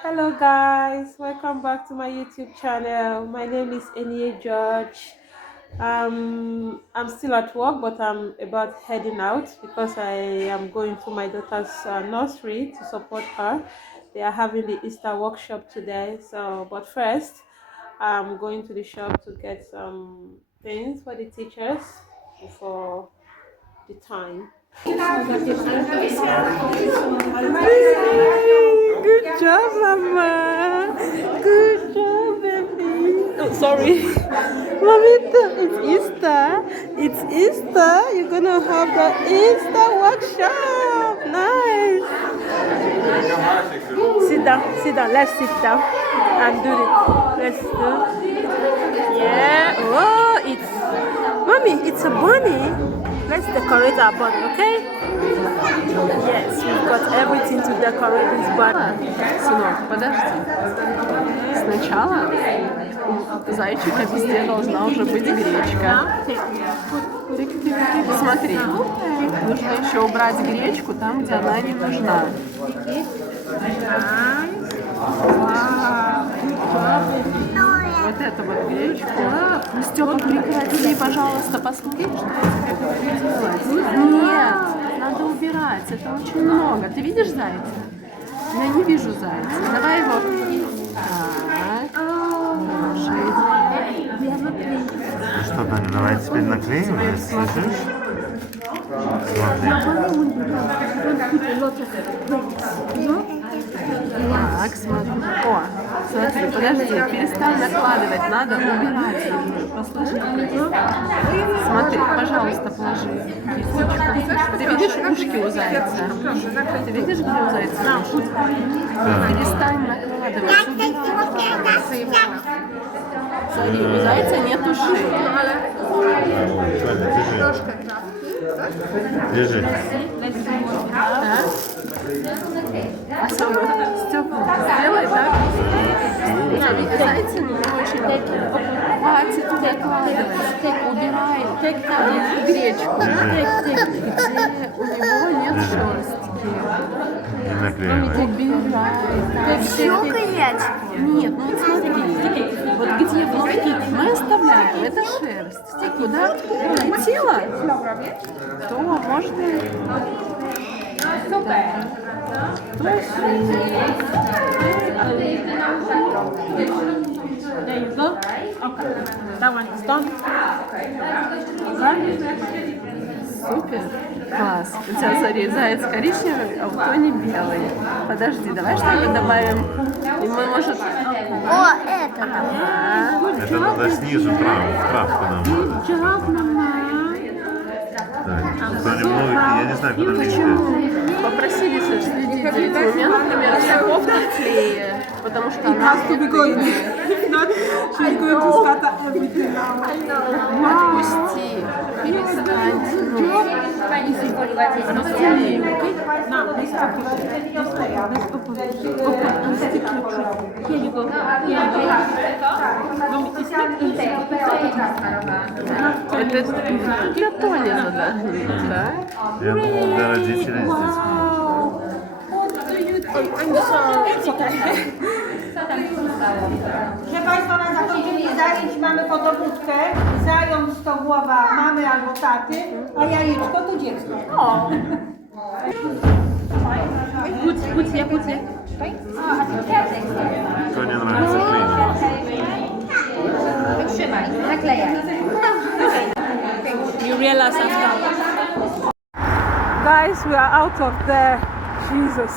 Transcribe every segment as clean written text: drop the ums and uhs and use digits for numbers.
Hello guys, welcome back to my YouTube channel. My name is Enie George. I'm still at work, but I'm about heading out because I am going to my daughter's nursery to support her. They are having the Easter workshop today. But first, I'm going to the shop to get some things for the teachers before the time. Good job, Mama. Good job, baby. Oh, sorry. Mamita, it's Easter. It's Easter. You're gonna have the Easter workshop. Nice. Sit down. Sit down. Let's sit down and do it. Let's do it. Yeah. Oh, it's Mommy, it's a bunny. Let's decorate our bunny, okay? Yes, we've got everything to decorate this bunny. Сынок, подожди. Сначала у зайчика везде должна уже быть гречка. Ты посмотри. Нужно еще убрать гречку там, где она не нужна. Вот эту вот гречку. Ну, Степа, прекрати, пожалуйста, посмотри, что я тебе говорю делать. Нет, надо убирать, это очень много. Ты видишь зайца? Я не вижу зайца. Давай его. Так. Ну что, Таня, давай теперь наклеиваем, слышишь? Так, смотри. О, смотри, подожди, перестань накладывать, надо убирать. Послушай. Смотри, пожалуйста, положи кисточку. Ты видишь ушки у зайца? Ты видишь, где у зайца ушки? Перестань накладывать, убирай. Смотри, у зайца нет ушей. Держи. Степа, сделай так. Зайца не очень. Хватит накладывать. Убирай гречку. Где у него нет шерстки. И наклеивай. Убирай. Всю гречку? Нет, ну вот смотри. Вот где внутри мы оставляем, это шерсть. А куда прилетело, то можно... There you go. Okay. That one is done. Супер. Класс. У тебя, смотри, заяц коричневый, а у Тони белый. Подожди, давай что-нибудь добавим. И мы, может... О, это там. Это надо снизу вправку нам. Так, кто-нибудь, я не знаю, куда мне Попросили следить за этим. У меня, например, вся кофта в клее, потому что она клеит. Отпусти, перестань тянуть. Разделим. Now, let's open it. Let's open it. Open and stick your tree. Here you go. Here you go. Mommy, it's not easy. Это для Тони задохнуть, да? Я думал, для родителей с детьми. Proszę Państwa, na zakończenie zajęć mamy fotobudkę. Zając to głowa mamy albo taty, a jajeczko to dziecko. Кто не нравится клей? Trzymaj, naklejaj. You realize after. Guys, we are out of there. Jesus.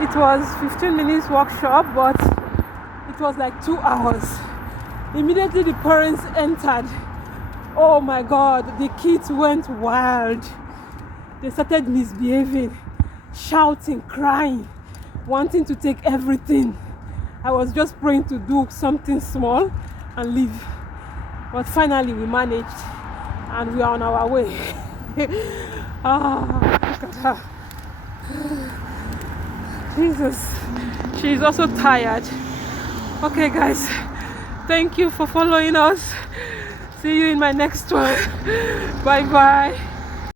It was 15 minutes workshop, but it was like 2 hours. Immediately the parents entered. Oh my God, the kids went wild. They started misbehaving, shouting, crying, wanting to take everything. I was just praying to do something small and leave. But finally we managed and we are on our way. Look at her. Jesus, she's also tired. Okay guys, thank you for following us. See you in my next one. Bye bye.